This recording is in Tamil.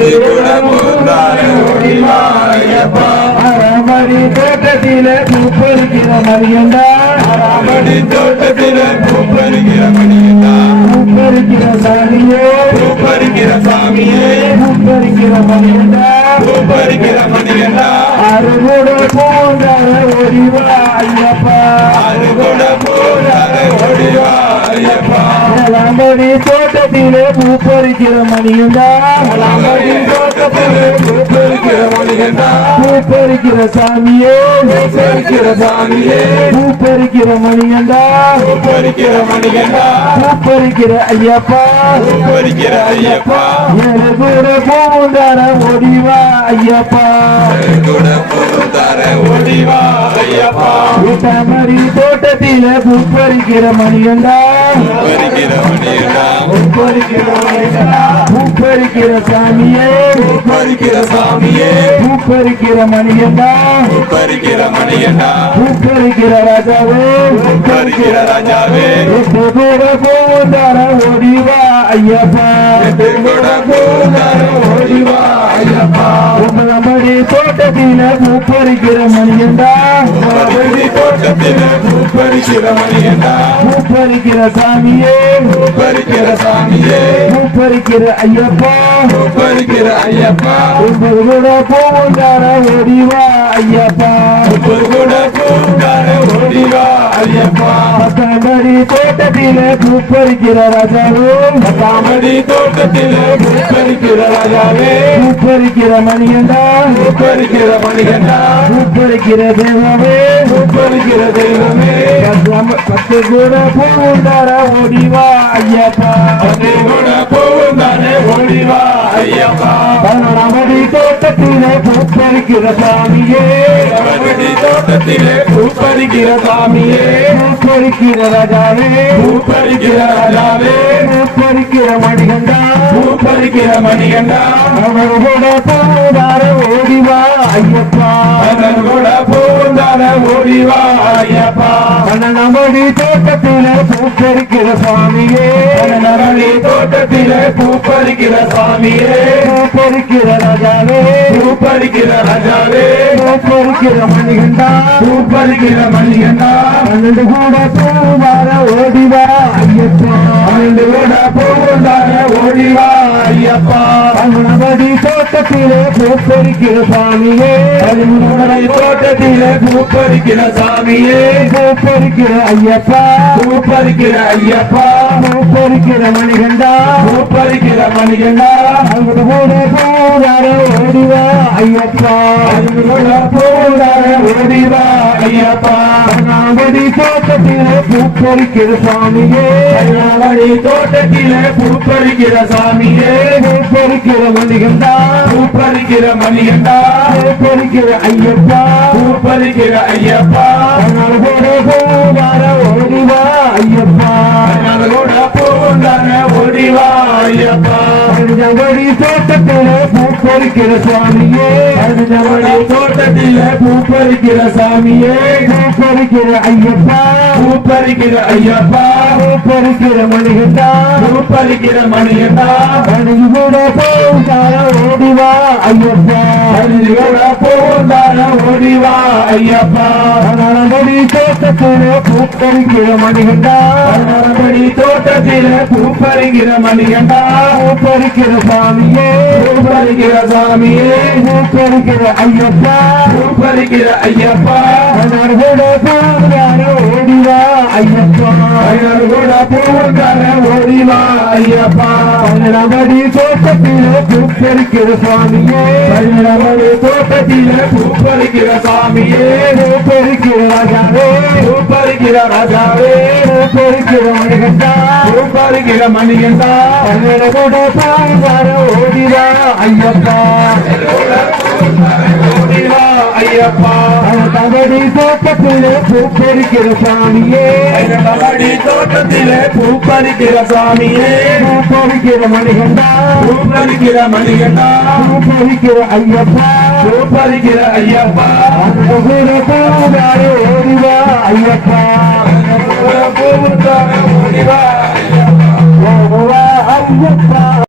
கூட பூந்தார ஓடிவா ஐயப்பா அறமடி தோட்டத்திலே பூப்பறிக்கிற மணியண்டா அறமடி தோட்டத்திலே பூப்பறிக்கிற மணியண்டா பூப்பறிக்கிற சாமியே பூப்பறிக்கிற சாமியே பூப்பறிக்கிற மணியண்டா பூப்பறிக்கிற மணியண்டா அறுகூட பூந்தார ஓடிவா ஐயப்பா கூட பூந்தார ஓடிவா ஐயப்பா அறமடி தோட்டத்திலே பூப்பறிக்கிற மணியண்டா அறமடி தோட்டத்திலே பூப்பறிக்கிற மணியண்டா பூப்பறிக்கிற சாமியே பூப்பறிக்கிற சாமியே பூப்பறிக்கிற மணியண்டா பூப்பறிக்கிற மணியண்டா பூப்பறிக்கிற ஐயப்பா பூப்பறிக்கிற ஐயப்பா ஏழு கூட பூந்தார ஓடிவா ஐயப்பா கூட பூந்தார ஓடிவா ஐயப்பா வீட்டமடி தோட்டத்தில பூப்பறிக்கிற மணியண்டா பூப்பறிக்கிற மணியண்டா பூப்பறிக்கிற மணியண்டா பூப்பறிக்கிற சாமியே பூப்பறிக்கிற சாமியே பூப்பறிக்கிற மணியண்டா பூப்பறிக்கிற மணியண்டா பூப்பறிக்கிற ராஜாவே பூப்பறிக்கிற ராஜாவே எட்டு கூட பூந்தார ஓடிவா ஐயப்பா கூட பூந்தார ஓடிவா ஐயப்பா உங்களமடி தோட்டத்தில பூப்பறிக்கிற மணியண்டா பூப்பறி தோட்டத்திலே பூப்பறிக்கிற மணியண்டா பூப்பறிக்கிற சாமியே பூப்பறிக்கிற சாமியே பூப்பறிக்கிற ஐயப்பா பூப்பறிக்கிற ஐயப்பா உங்கள் கூட பூந்தார ஓடிவா ஐயப்பா கூட பூந்தார ஓடிவா ஐயப்பா பத்தாம்படி தோட்டத்தில பூப்பறிக்கிற ராஜாவே தாமடி தோட்டத்திலே பூப்பறிக்கிற ராஜாவே பூப்பறிக்கிற மணியண்டா பூப்பறிக்கிற மணிகண்டா பூப்பறிக்கிற தேவமே பூப்பறிக்கிற தெய்வமே பத்து கூட பூந்தார ஓடிவா ஐயப்பா கூட பூந்தாரே ஓடிவா ஐயப்பா பன்னமடி தோட்டத்தில பூப்பறிக்கிற சாமியே தாமடி தோட்டத்திலே பூப்பறிக்கிற சாமியே பூப்பறிக்கிற ராஜாவே பூப்பறிக்கிற ராஜாவே பூப்பறிக்கிற மணிகண்டா பூப்பறிக்கிற மணிகண்டா அவர் கூட பூந்தார ஓடிவா ஐயப்பா கூட பூந்தார ஓடிவா ஐயப்பா பன்னமடி தோட்டத்தில பூப்பறிக்கிற சாமியே நரளி தோட்டத்திலே பூப்பறிக்கிற சாமியே பூப்பறிக்கிற ராஜாவே பூப்பறிக்கிற ராஜாவே பூப்பறிக்கிற மணிகண்டா பூப்பறிக்கிற மணிகண்டா பன்னெண்டு கூட பூந்தார ஓடிவா ஐயப்பா கூட பூந்தார ஓடிவா ஐயப்பா பன்னமடி தோட்டத்திலே பூப்பறிக்கிற சாமியே நரளி தோட்டத்திலே பூப்பறிக்கிற சாமியே பூப்பறிக்கிற ஐயப்பா பூப்பறிக்கிற ஐயப்பா பூப்பறிக்கிற மணிகண்டா பூப்பறிக்கிற மணிகண்டா அவங்க கூட பூந்தார ஓடிவா ஐயப்பா கூட பூந்தார ஓடிவா ஐயப்பா பன்னமடி தோட்டத்திலே பூப்பறிக்கிற சாமியே நரளி தோட்டத்திலே பூப்பறிக்கிற சாமியே பூப்பறிக்கிற மணிகண்டா பூப்பறிக்கிற மணிகண்டா பூப்பறிக்கிற ஐயப்பா பூப்பறிக்கிற ஐயப்பா அவங்க கூட பூந்தார ஓடிவா ஐயப்பா கூட பூந்தார ஓடிவா ஐயப்பா பன்னமடி தோட்டத்திலே பூப்பறிக்கிற சாமியே நரளி தோட்டத்திலே பூப்பறிக்கிற சாமியே பூப்பறிக்கிற ஐயப்பா பூப்பறிக்கிற ஐயப்பா பூப்பறிக்கிற மணிகண்டா பூப்பறிக்கிற மணிகண்டா அவனுக்கு கூட பூந்தார ஓடிவா ஐயப்பா கூட பூந்தார ஓடிவா ஐயப்பா பன்னமடி தோட்டத்திலே பூப்பறிக்கிற மணிகண்டா நரளி தோட்டத்திலே பூப்பறிக்கிற மணிகண்டா பூப்பறிக்கிற சாமியே பூப்பறிக்கிற சாமியே பூப்பறிக்கிற ஐயப்பா பூப்பறிக்கிற ஐயப்பா அவனுக்கு கூட பூந்தார ஓடிவா ஐயப்பா கூட பூந்தார ஓடிவா ஐயப்பா பன்னமடி தோட்டத்திலே பூப்பறிக்கிற சாமியே தோட்டத்திலே பூப்பறிக்கிற சாமியே பூப்பறிக்கிற ராஜாவே பூப்பறிக்கிற ராஜாவே பூப்பறிக்கிற மணிகண்டா பூப்பறிக்கிற மணிகண்டா அவனுக்கு கூட பூந்தார ஓடிவா ஐயப்பா ஓடிவா ஐயப்பா தவடி தோட்டத்திலே பூப்பறிக்கிற சாமியே நரளி தோட்டத்திலே பூப்பறிக்கிற சாமியே பூப்பறிக்கிற மணிகண்டா பூப்பறிக்கிற மணிகண்டா பூப்பறிக்கிற ஐயப்பா பூப்பறிக்கிற ஐயப்பா அவனுக்கு கூட பூந்தார ஓடிவா ஐயப்பா பூந்தார ஓடிவா ஐயப்பா